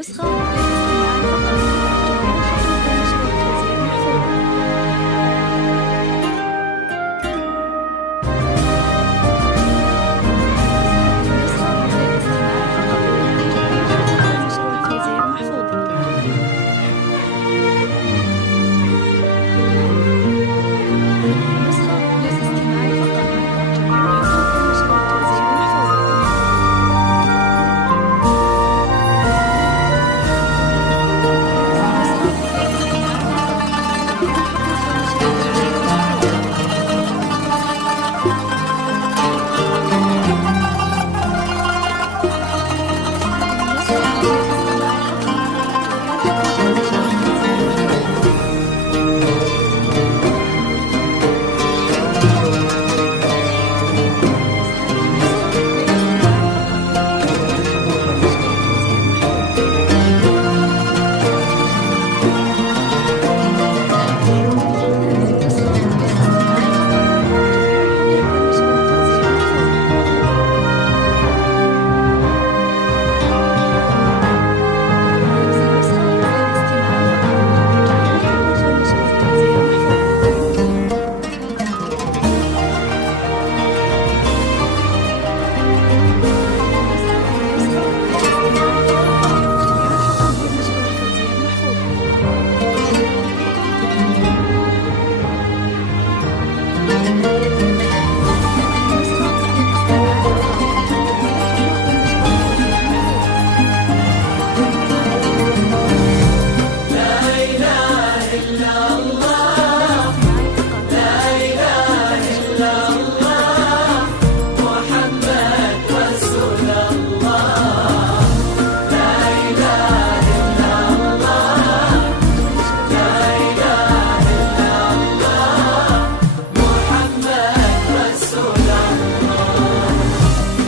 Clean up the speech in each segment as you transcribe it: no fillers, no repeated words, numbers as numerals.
النسخة للاستماع فقط.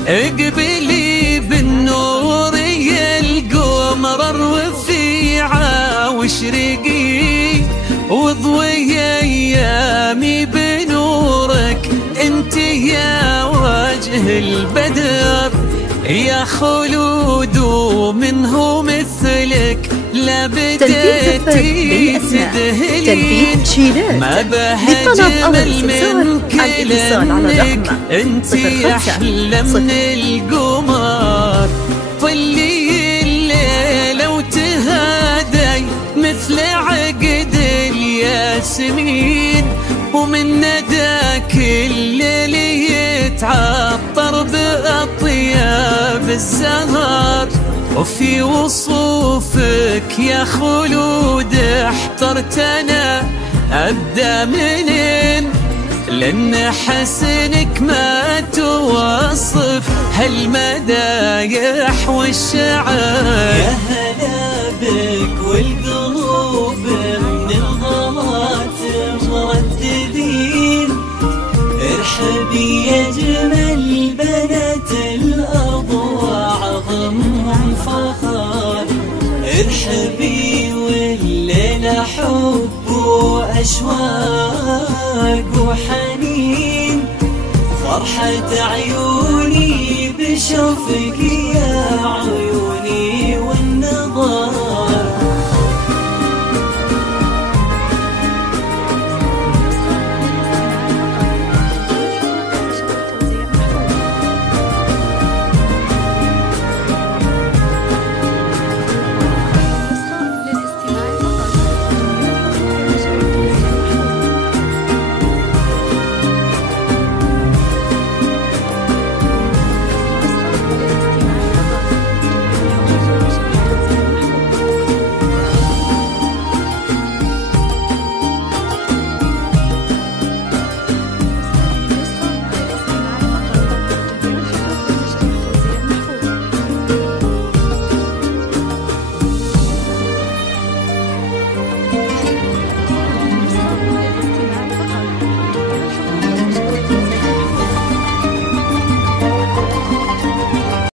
اقبلي بالنور يا القمر الرفيعة واشرقي واضوي ايامي بنورك، انت يا وجه البدر يا خلود ومنه مثلك لا بديتي تدهلين، ما بهجمل من كلامك انت احلى من القمر، طلي الليل وتهادي مثل عقد الياسمين، ومن نداك الليل يتعطر بأطياب الزهر، وفي وصوفك يا خلود احترت انا ابدا منين، لان حسنك ما توصف هالمدايح والشعر. يا هلا بك والقلوب من الغلات مرددين، ارحبي يا جمال بنات الارض وعظمهم فخر، ارحبي والليلة حب واشواق وحنين، فرحة عيوني بشوفك يا عيوني